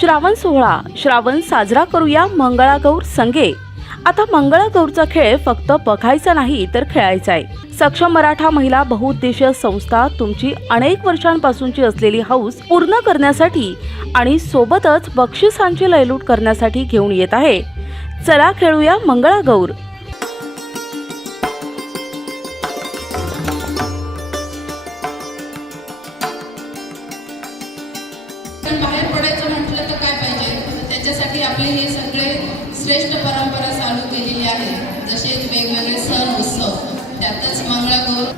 श्रावण सोहळा, श्रावण साजरा करूया मंगळागौर संगे। आता मंगळागौरचा खेळ फक्त बघायचा नाही तर खेळायचा आहे। सक्षम मराठा महिला बहुउद्देशीय संस्था तुमची अनेक वर्षांपासूनची असलेली हौस पूर्ण करण्यासाठी आणि सोबतच बक्षिसांची लयलूट करण्यासाठी घेऊन येत आहे। चला खेळूया मंगळागौर। पण बाहेर पडायचं म्हटलं तर काय पाहिजे, त्याच्यासाठी आपले हे सगळे श्रेष्ठ परंपरा चालू केलेली आहे। जसे वेगवेगळे सण उत्सव, त्यातच मंगळागौर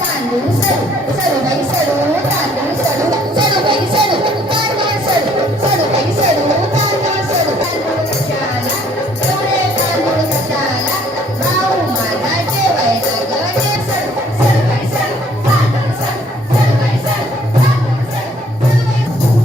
तांदूळ सडू सडूबाई सडू तांदूळ सडू सडूबाई सडू तांदूळ सडू सडूबाई सडू तांदूळ सडू तांदूळ कशाला एवढे तांदूळ कशाला भाऊ माझा जेवायला गणे सडू सडूबाई सडू तांदूळ सडू सडूबाई सडू तांदूळ सडू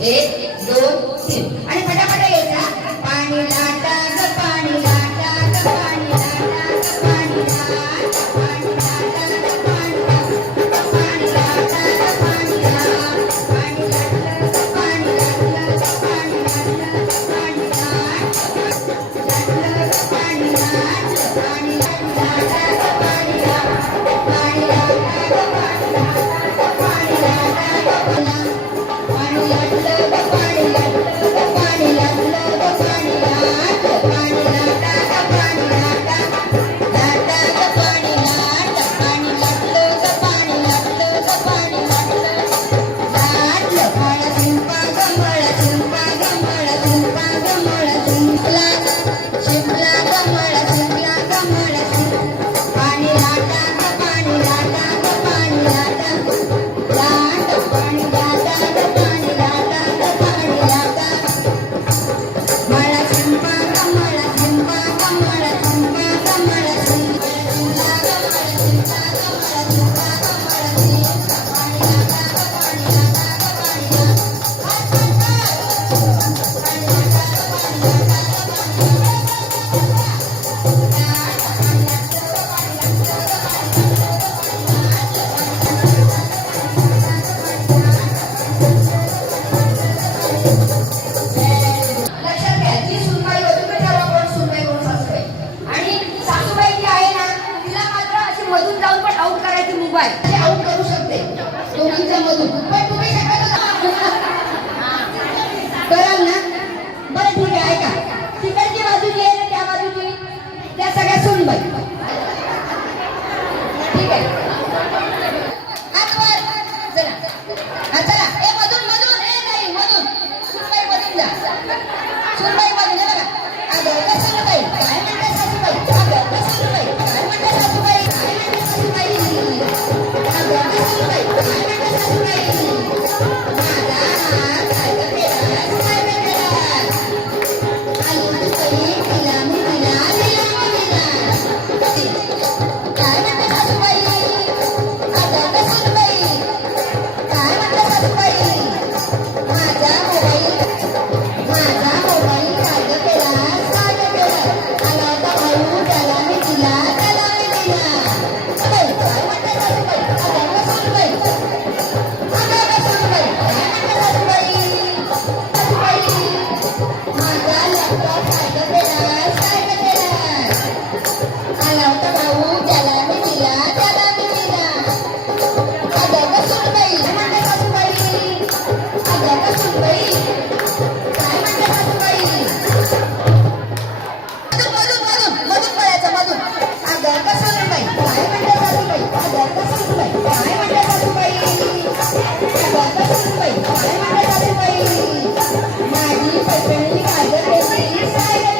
एक दोन तीन आणि पटापट यायचा. पाणी लाटा ग पाणी लाटा ग पाणी लाटा ग पाणी लाटा पाणी लाटा ग पाणी लाटा पाणी लाटा ग पाणी लाटा पाणी लाटा ग पाणी लाटा पाणी लाटा ग पाणी लाटा पाणी लाटा ग पाणी लाटा पाणी लाटा ग पाणी लाटा सुनबाई. ठीक आहे. हात वर. चला. हा, चला. ए, मधून मधून. ए, नाही, मधून. सुनबाई मधून जा. सुनबाई मधून. हे बघा. अगं का सुनबाई? काय म्हणते सासूबाई? अगं का सुनबाई? काय म्हणते सासूबाई? काय म्हणते सासूबाई? अगं का सुनबाई? काय म्हणते सासूबाई? माझा हात काय गं केलास? काय गं केलास? आली तू बाई, तिला मी दिला, दिला मी दिला. काय म्हणते सासूबाई? अगं का सुनबाई? काय म्हणते सासूबाई? माझा मोबाईल काय गं केलास? काय गं केलास? आला होता भाऊ, त्याला मी दिला, त्याला मी दिला. बाई, काय म्हणते सासूबाई? अगं का सुनबाई? अगं का सुनबाई? काय म्हणते सासूबाई? सासूबाई, माझा लॅपटॉप काय गं केलास? काय गं केलास? आला होता भाऊ, त्याला मी दिला, त्याला मी दिला. अगं का सुनबाई? काय म्हणते सासूबाई? अगं का सुनबाई? काय म्हणते सासूबाई? मधून मधून मधून पळायचं मधून. अगं का सुनबाई? काय म्हणते सासूबाई? अगं का सुनबाई? काय म्हणते सासूबाई? अगं का सुनबाई? काय म्हणते सासूबाई? माझी पैठणी काय गं केलीस? काय गं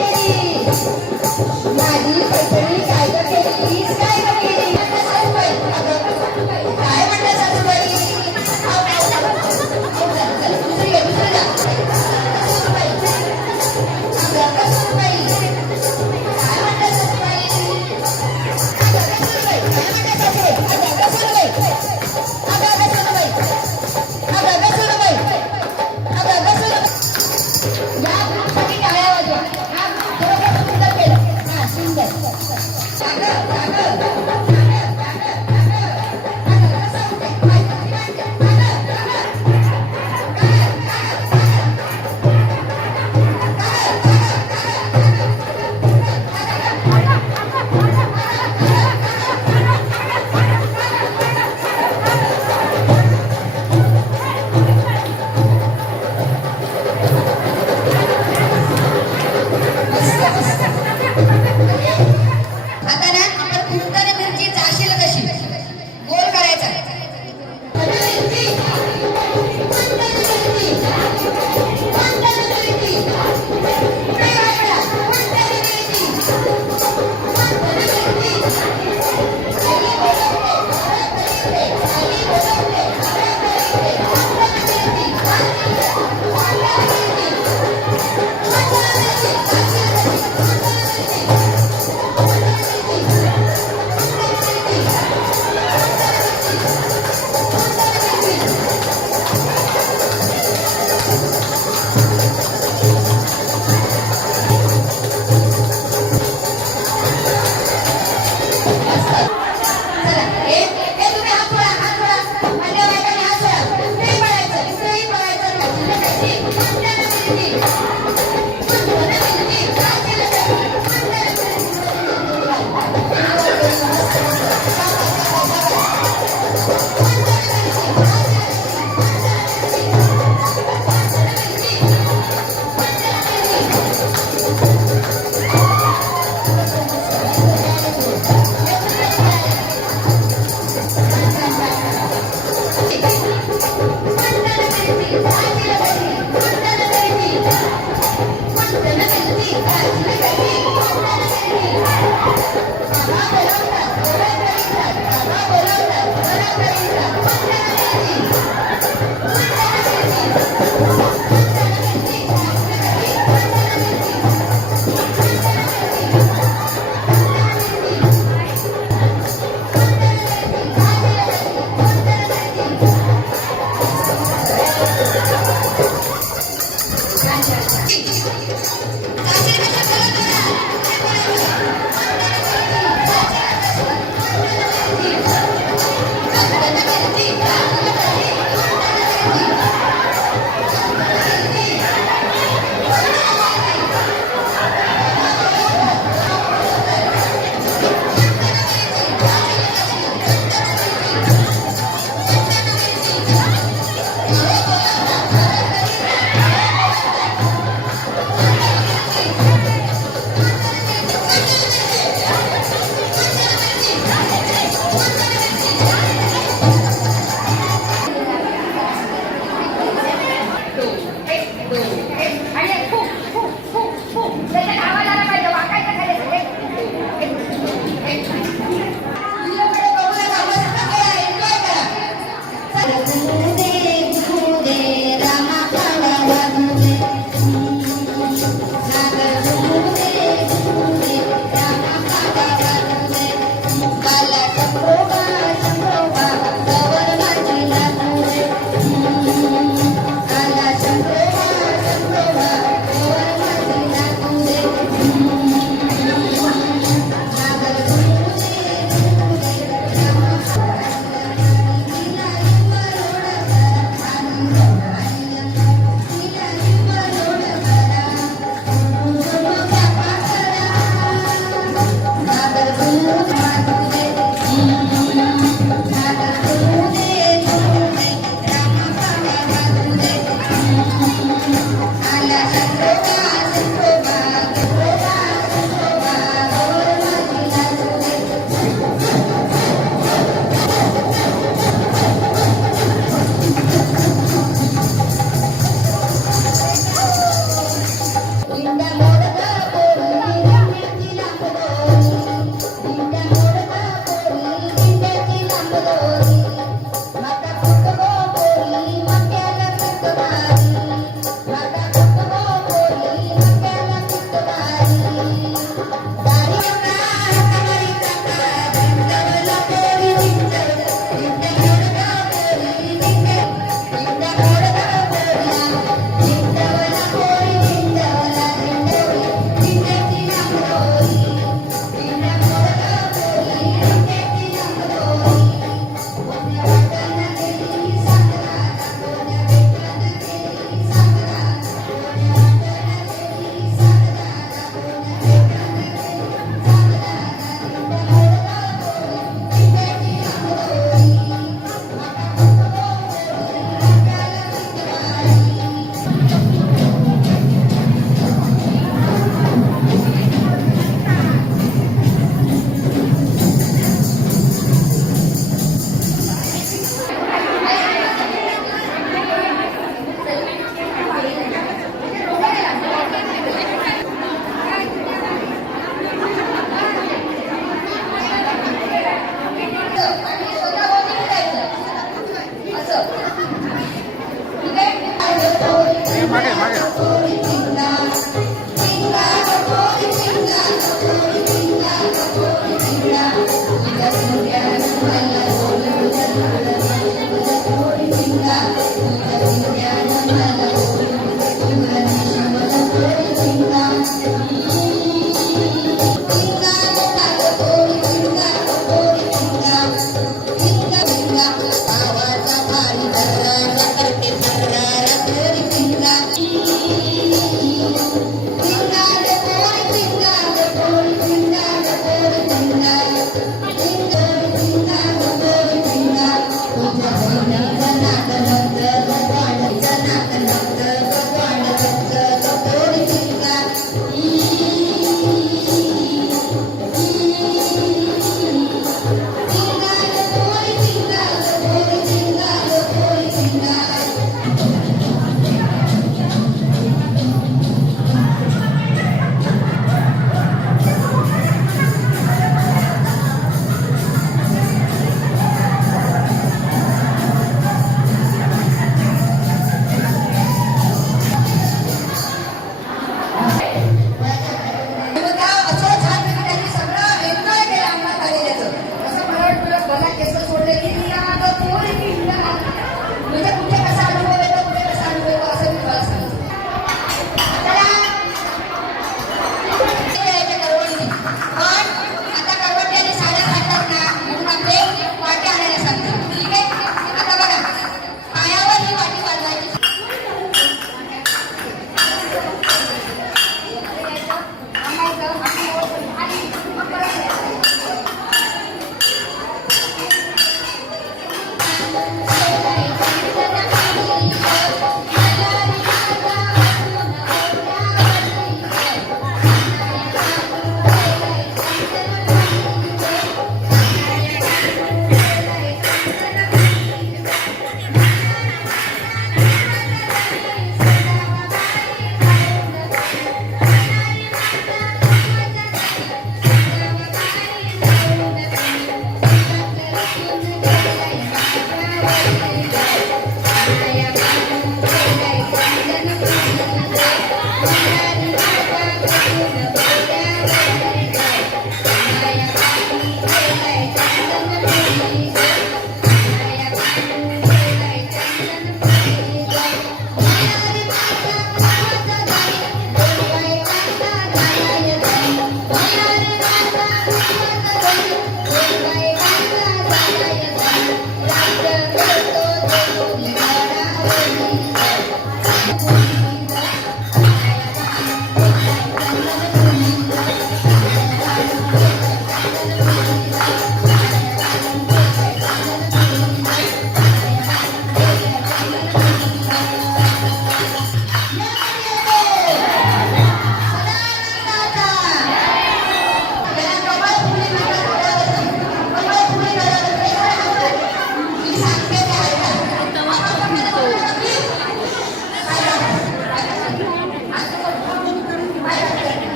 गणपती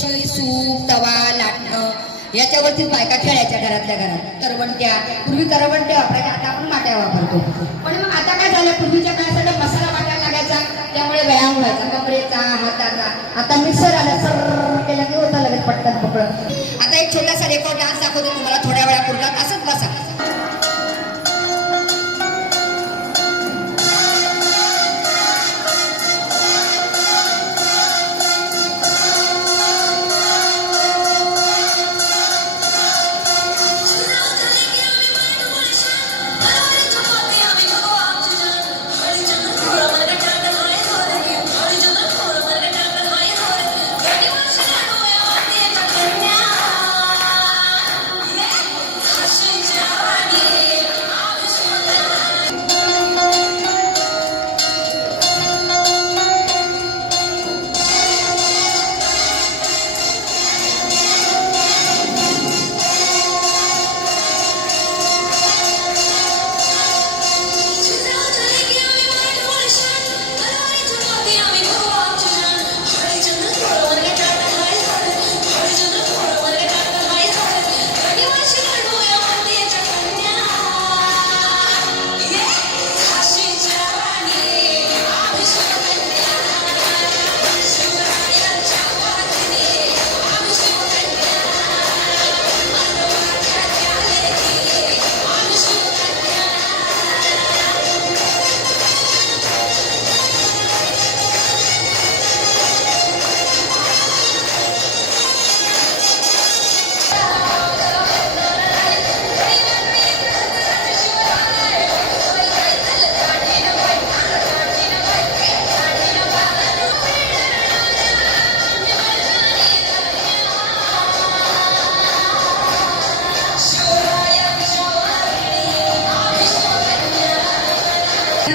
कशी सूप तवा लाटणं याच्यावरतीच बायका खेळायच्या घरातल्या घरात. करवंट्या, पूर्वी करवंट्या वापरायच्या, आता आपण माट्या वापरतो. पण मग आता काय झालं, पूर्वीच्या काळासाठी मसाला वाटायला लागायचा, त्यामुळे व्यायाम व्हायचा कमरेचा हाताचा. आता मिक्सर आला, सर केलं की होता लगेच पटकन पकडत. आता एक छोटासा रेकॉर्ड डान्स दाखवतो तुम्हाला थोड्या वेळापुरता. असंच बसा.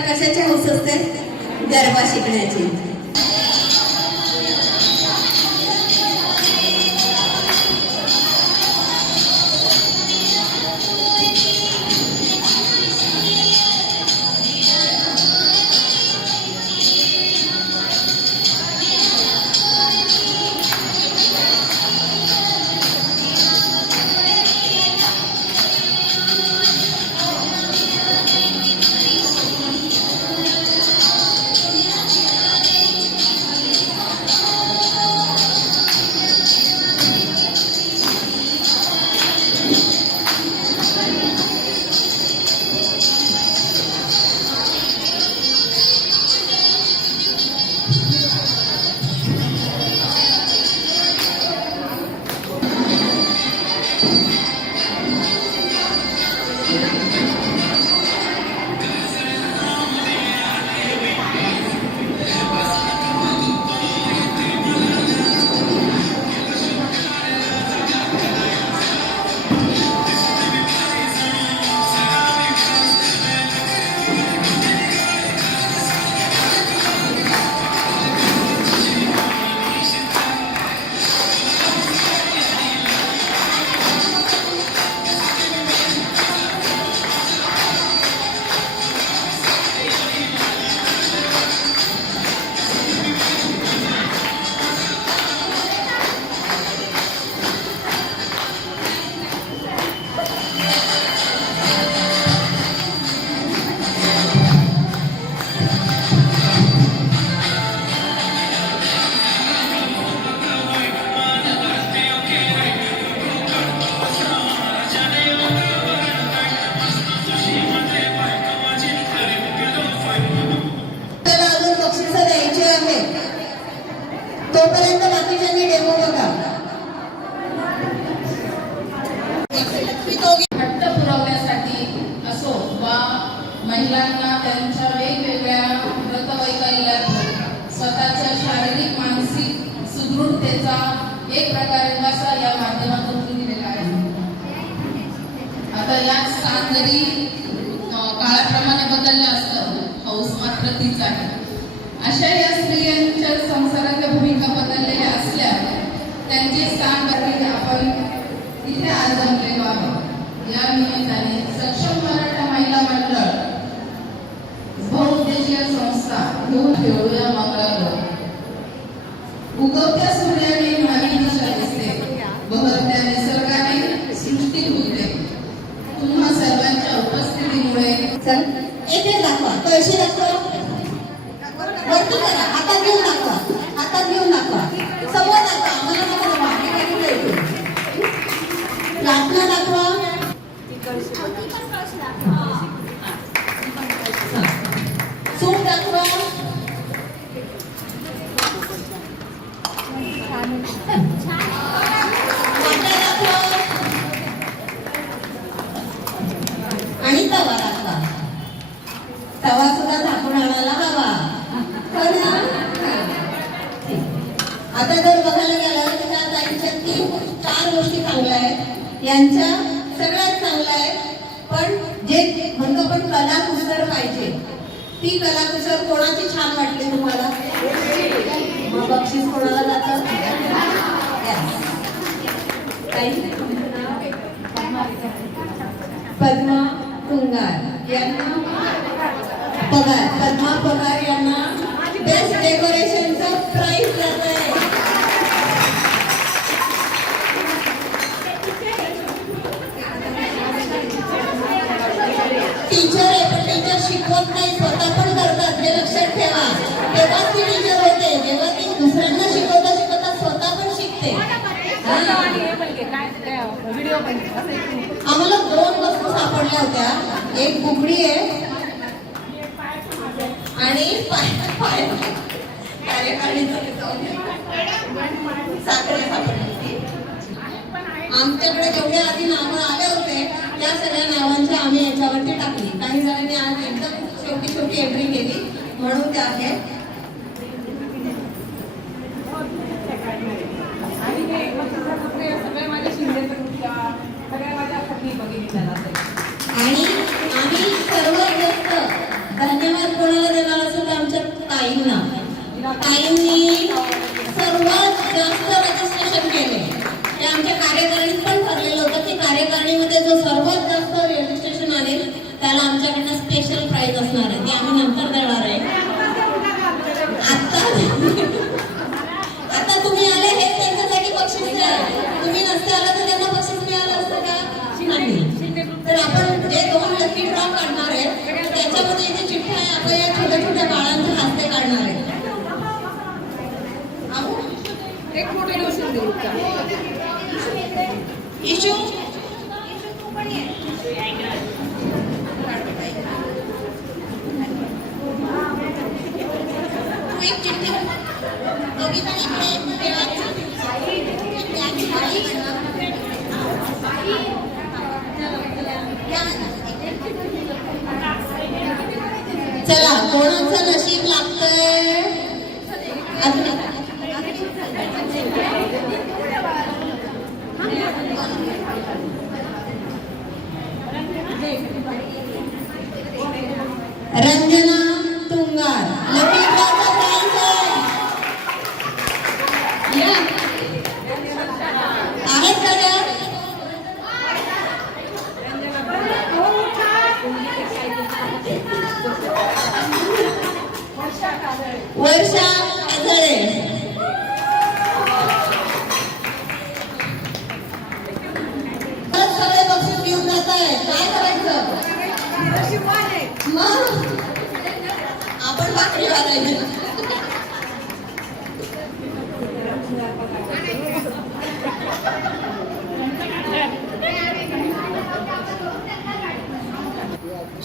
कशाची हौस असते? गरबा शिकण्याची. तोपर्यंत बाकीच्यांनी डेमो बघा. हट्ट पुरवण्यासाठी असो वा महिलांना त्यांच्या वेगवेगळ्या व्रतवैकल्यात स्वतःच्या शारीरिक मानसिक सुदृढतेचा एक प्रकारे वासा या माध्यमातून दिलेला आहे. आता या स्थान जरी काळाप्रमाणे बदललं असतं, हौस मात्र तीच आहे. अशा या स्त्रियांच्या संसाराच्या भूमिका बदललेल्या असल्या त्यांचे स्थान बदलले आपण इथे आज जमलेलो आहोत. या निमित्ताने सक्षम मराठा महिला मंडळ बहुउद्देशीय संस्था घेऊन खेळूया मंगळागौर. उगवत्या सूर्याने नवीन आता जर बघायला गेलं तर त्या ताईंच्या 3-4 गोष्टी चांगल्या आहेत, यांच्या सगळ्यात चांगल्या आहेत. पण जे म्हणतो आपण कलाकुसर पाहिजे, ती कलाकुसर कोणाची छान वाटली तुम्हाला? मग बक्षीस कोणाला जातं? पद्मा तुंगार यांना पद्मा पगार यांना बेस्ट डेकोरेशनचं प्राइज जात आहे. टीचर आहे पण टीचर शिकवत नाही, स्वतः पण करतात, हे लक्षात ठेवा. तेव्हाच ती टीचर होते जेव्हा ती दुसऱ्यांना शिकवता शिकवता स्वतः पण शिकते. आम्हाला 2 वस्तू सापडल्या होत्या, एक बुगडी आहे आणि साखरे सापडली. आमच्याकडे जेवढे आधी नावं आले होते त्या सगळ्या नावांची आम्ही याच्यावरती टाकली. काही जणांनी आज एकदम शेवटी एंट्री केली म्हणून ते आहे. आणि आम्ही सर्वात जास्त धन्यवाद कोणाला देणार असेल तर आमच्या ताईंना. ताईंनी सर्वात जास्त रजिस्ट्रेशन केले. ते आमच्या कार्यकारिणीत पण ठरलेलं होतं की कार्यकारिणीमध्ये जो सर्वात जास्त रजिस्ट्रेशन आले त्याला आमच्याकडनं स्पेशल प्राइज असणार आहे, ते आम्ही नंतर देणार आहे. आता तुम्ही आले हे त्यांच्यासाठी बक्षीस आहे. तुम्ही नसते आला तर त्यांना बक्षीस मिळालं असतं का? नाही. तर आपण जे 2 लकी ड्रॉ काढणार आहे त्याच्यामध्ये इथे चिठ्ठ्या आहे, आपण या छोट्या छोट्या बाळांच्या हस्ते काढणार आहे. एक फोटो डोशन देऊ का? इशू तू एक चिठ्ठी दोघी पण इकडे ठेवायची. चला कोणाचं नशीब लागतंय? रंजना तुंगार लकी ड्रॉचा प्राइज आहे. या आहेत का त्या? वर्षा काजळे. सगळे बक्षीस घेऊन जात आहे, काय करायचं मग? आपण भाकरी वाढायची.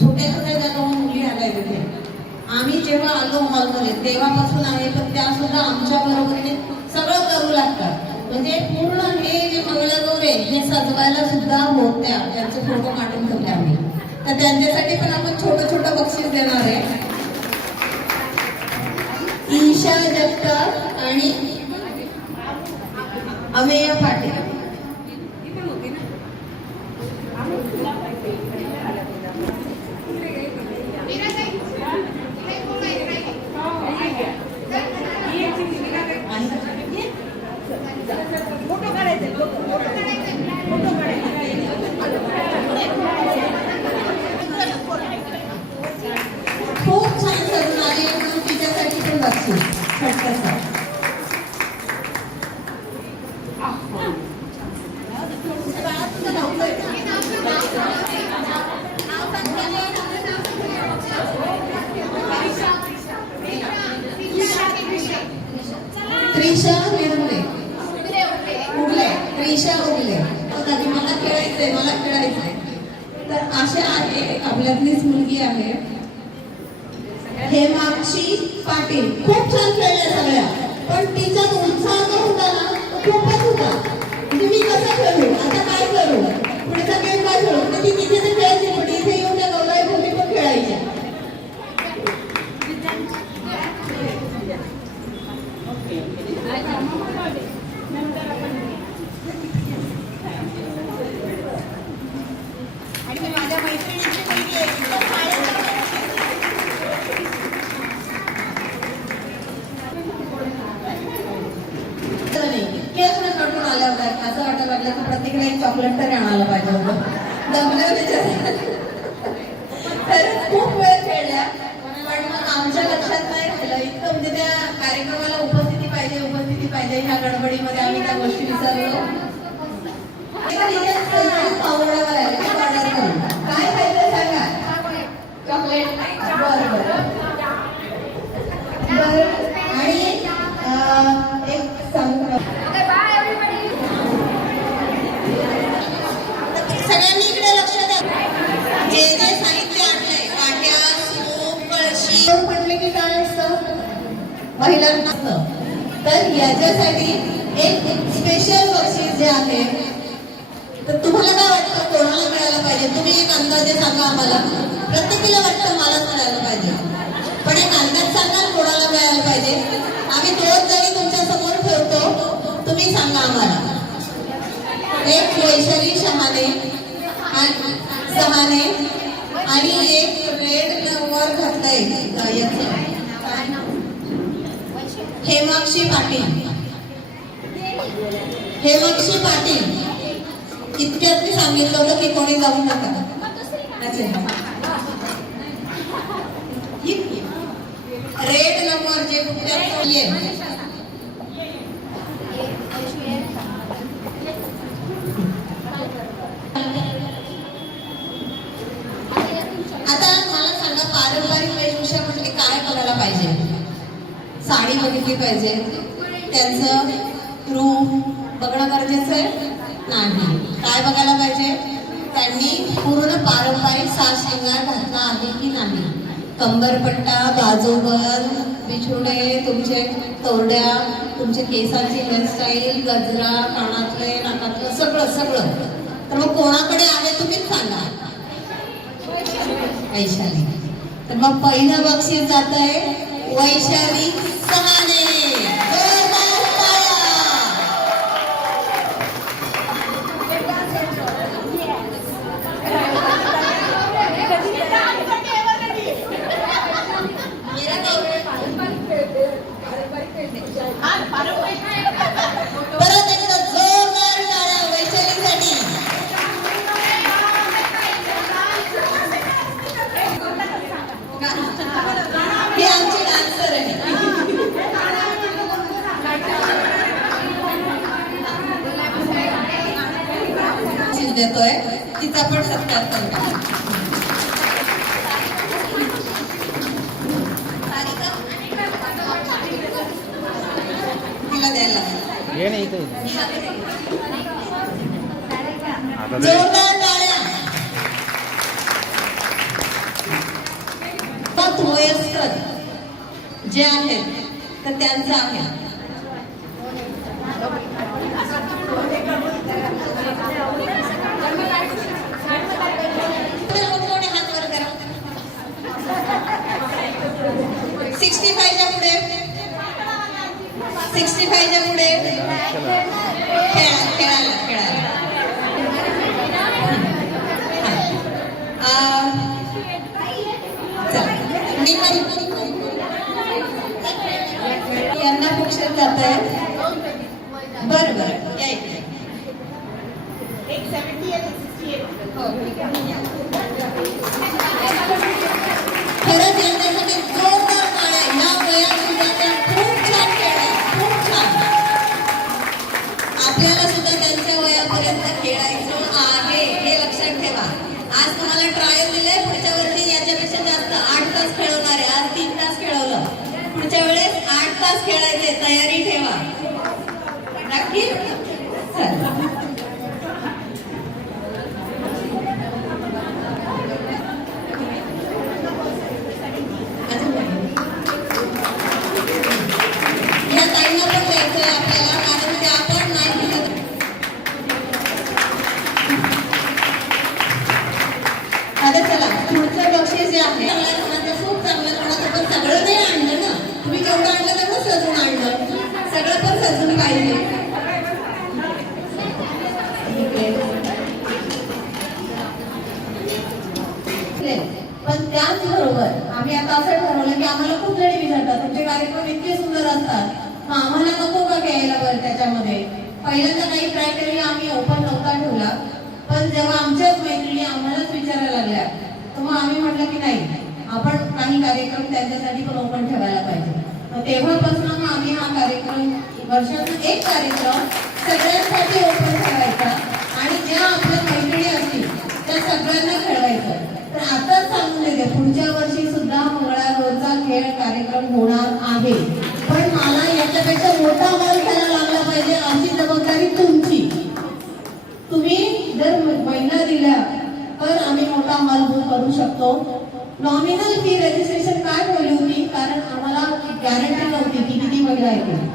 छोट्या छोट्या ज्या मुली आल्या तिथे आम्ही जेव्हा आलो हॉलमध्ये तेव्हापासून आहे, पण त्या सुद्धा आमच्या बरोबरीने सगळं करू लागतात. म्हणजे पूर्ण हे जे मंगळागौर आहे हे सजवायला सुद्धा होत्या, त्यांचे फोटो काढून ठेवले आम्ही. तर त्यांच्यासाठी पण आपण छोटं बक्षीस देणार आहे. ईशा जगताप आणि अमेय पाटील. खूप छान सजून आली म्हणून तिच्यासाठी पण बक्षीस फटकाचा. त्रिशा निर्मले उगले. त्रिशा उगले. मला खेळायचंय. तर अशा आहे आपल्यातलीच मुलगी आहे हेमाक्षी पाटील. खूप छान खेळल्या सगळ्या, पण तिचा उत्साह जो होता ना खूपच होता. म्हणजे मी कसं खेळू, आता काय करू, पुढचा गेम काय खेळू. तर ती तिथे तर खेळायची पण इथे येऊन त्या गौराई भूमी पण खेळायच्या. आणि माझ्या मैत्रिणीची मुलगी आहे तिला केस नटून आल्या होत्या असं वाटायला लागलं की प्रत्येकाला एक चॉकलेट तरी आणायला पाहिजे होतं दमल्या बिचाऱ्या. खरंच खूप वेळ खेळल्या पण मग आमच्या लक्षात नाही राहिलं इतकं म्हणजे त्या कार्यक्रमाला उपस्थिती पाहिजे ह्या गडबडीमध्ये आम्ही त्या गोष्टी विसरलो. काय खायचं सांगा चॉकलेट बरं आणि एक सांगू सगळ्यांनी इकडे लक्ष द्या. जे जे साहित्य आणलंय काट्या सूप कळशी म्हटले की काय असतं महिलांना असतं. तर याच्यासाठी एक स्पेशल बक्षीस जे आहे तर तुम्हाला काय वाटतं कोणाला मिळायला पाहिजे तुम्ही एक अंदाजे सांगा आम्हाला. प्रत्येकीला वाटतं मलाच मिळायला पाहिजे पण एक अंदाज सांगाल कोणाला मिळायला पाहिजे. आम्ही 2 जणी तुमच्या समोर ठेवतो तुम्ही सांगा आम्हाला. एक वैशाली सहाने आणि एक रेड वर घातलंय हेमाक्षी पाटील. इतक्यात मी सांगितलं होतं की कोणी जाऊ नका. रेड नंबर जे आता मला सांगा पारंपरिक वेशभूषा म्हणजे काय बघायला पाहिजे. साडी बघितली पाहिजे त्यांचं रूप बघणं गरजेचं आहे नाही. काय बघायला पाहिजे त्यांनी पूर्ण पारंपरिक साज शृंगार घातला आहे की नाही. कंबरपट्टा बाजूबंद बिछुडे तुमचे तोरड्या तुमच्या केसांची हेअरस्टाईल गजरा कानातले नाकातलं सगळं. तर मग कोणाकडे आहे तुम्हीच सांगा. वैशाली. तर मग पहिलं बक्षीस जात आहे वैशाली सहाने. परत एकदा जोरदार टाळ्या वैशालीसाठी. ही आमची डान्सर आहे. देतोय तिचा पण सत्कार करूया. तिला द्यायला जोरदार टाळ्या. वयस्कर जे आहेत तर त्यांचं आहे. हात वर करा. 65 च्या पुढे 65 च्या पुढे खेळायला यांना फंक्शन जात आहे. बरं या इकडे. खरंच यांच्यासाठी जोरदार टाळ्या. या वयात सुद्धा त्या खूप छान खेळल्या खूप छान. आपल्याला सुद्धा त्यांच्या वयापर्यंत खेळायचं आहे हे लक्षात ठेवा. आज तुम्हाला ट्रायल दिले पुढच्या वर्षी याच्यापेक्षा जास्त 8 तास खेळवणार आहे. आज 3 तास खेळवलं पुढच्या वेळेस 8 तास खेळायचे. तयारी ठेवा नक्की. या ताईंना पण द्यायचं आहे आपल्याला कारण ते आपण नाही दिलं. आता चला पुढचं बक्षीस जे आहे खूप चांगलं कोणाचं पण सगळं नाही आणलं ना. तुम्ही जेवढं आणलं तेवढं सजून आणलं सगळं पण खरंच अजून पाहिजे. पण त्याचबरोबर आम्ही आता असं ठरवलं की आम्हाला खूप जणी विचारतात तुमचे कार्यक्रम इतके सुंदर असतात मग आम्हाला नको का घ्यायला बरं त्याच्यामध्ये. पहिल्यांदा काही क्रायटेरिया आम्ही ओपन नव्हता ठेवला पण जेव्हा आमच्याच मैत्रिणी आम्हालाच विचारायला लागल्या तर मग आम्ही म्हटलं की नाही आपण काही कार्यक्रम त्यांच्यासाठी पण ओपन ठेवायला पाहिजे. मग तेव्हापासून मग आम्ही हा कार्यक्रम वर्षातून एक कार्यक्रम सगळ्यांसाठी ओपन ठेवायचा आणि ज्या आपल्या मैत्रिणी असतील त्या सगळ्यांना खेळवायचं. तर आताच सांगून देते पुढच्या वर्षी सुद्धा मंगळागौरचा खेळ कार्यक्रम होणार आहे पण मला याच्यापेक्षा मोठा हॉल घ्यायला लागला पाहिजे अशी जबाबदारी तुमची. तुम्ही जर महिला दिल्या तर आम्ही मोठा हॉल बुक करू शकतो. नॉमिनल फी रजिस्ट्रेशन काय ठेवली होती कारण आम्हाला गॅरंटी नव्हती की किती महिला येतील.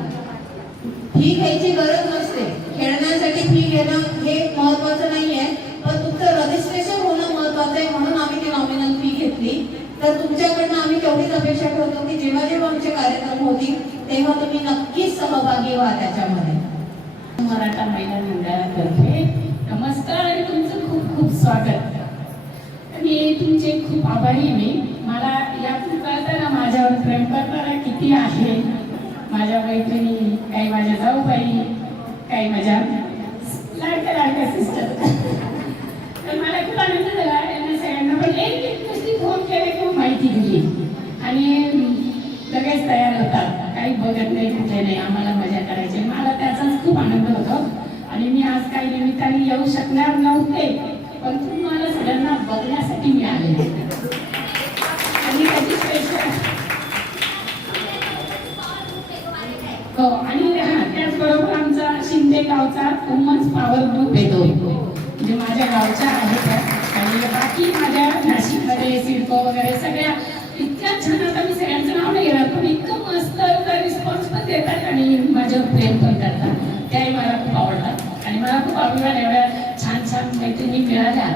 फी घ्यायची गरज नसते खेळण्यासाठी फी घेणं हे महत्वाचं नाहीये पण तुमचं रजिस्ट्रेशन होणं महत्वाचं आहे म्हणून आम्ही ती नॉमिनल फी घेतली. तर तुमच्याकडनं आम्ही तेवढीच अपेक्षा ठेवतो की जेव्हा जेव्हा आमचे कार्यक्रम होतील तेव्हा तुम्ही नक्कीच सहभागी व्हा त्याच्यामध्ये. मराठा महिला मंडळातर्फे नमस्कार आणि तुमचं खूप खूप स्वागत. आणि तुमचे खूप आभारी मी. मला यातून कळतं ना माझ्यावर प्रेम करणारा किती आहे. माझ्या मैत्रिणी काही माझ्या जाऊबाई काही माझ्या लाडक्या सिस्टर. तर मला खूप आनंद झाला यांना सगळ्यांना पण एक नुसती फोन केला किंवा माहिती दिली आणि लगेच तयार होतात. काही बघत नाही कुठे नाही आम्हाला मजा करायची. मला त्याचाच खूप आनंद होतो आणि मी आज काही निमित्ताने येऊ शकणार नव्हते पण तुम्हाला सगळ्यांना बघण्यासाठी मी आले आणि त्याची स्पेशल हो. आणि त्याचबरोबर आमचा शिंदे गावचा वुमन्स पॉवर ग्रुप येतो म्हणजे माझ्या गावच्या आहेत आणि बाकी माझ्या नाशिकमध्ये सिडको वगैरे सगळ्या इतक्या छान. आता मी सगळ्यांचं नाव नाही घेणार पण इतकं मस्त रिस्पॉन्स पण देतात आणि माझ्यावर प्रेम पण करतात. त्याही मला खूप आवडतात आणि मला खूप अभिमान एवढ्या छान छान मैत्रिणी मिळाल्या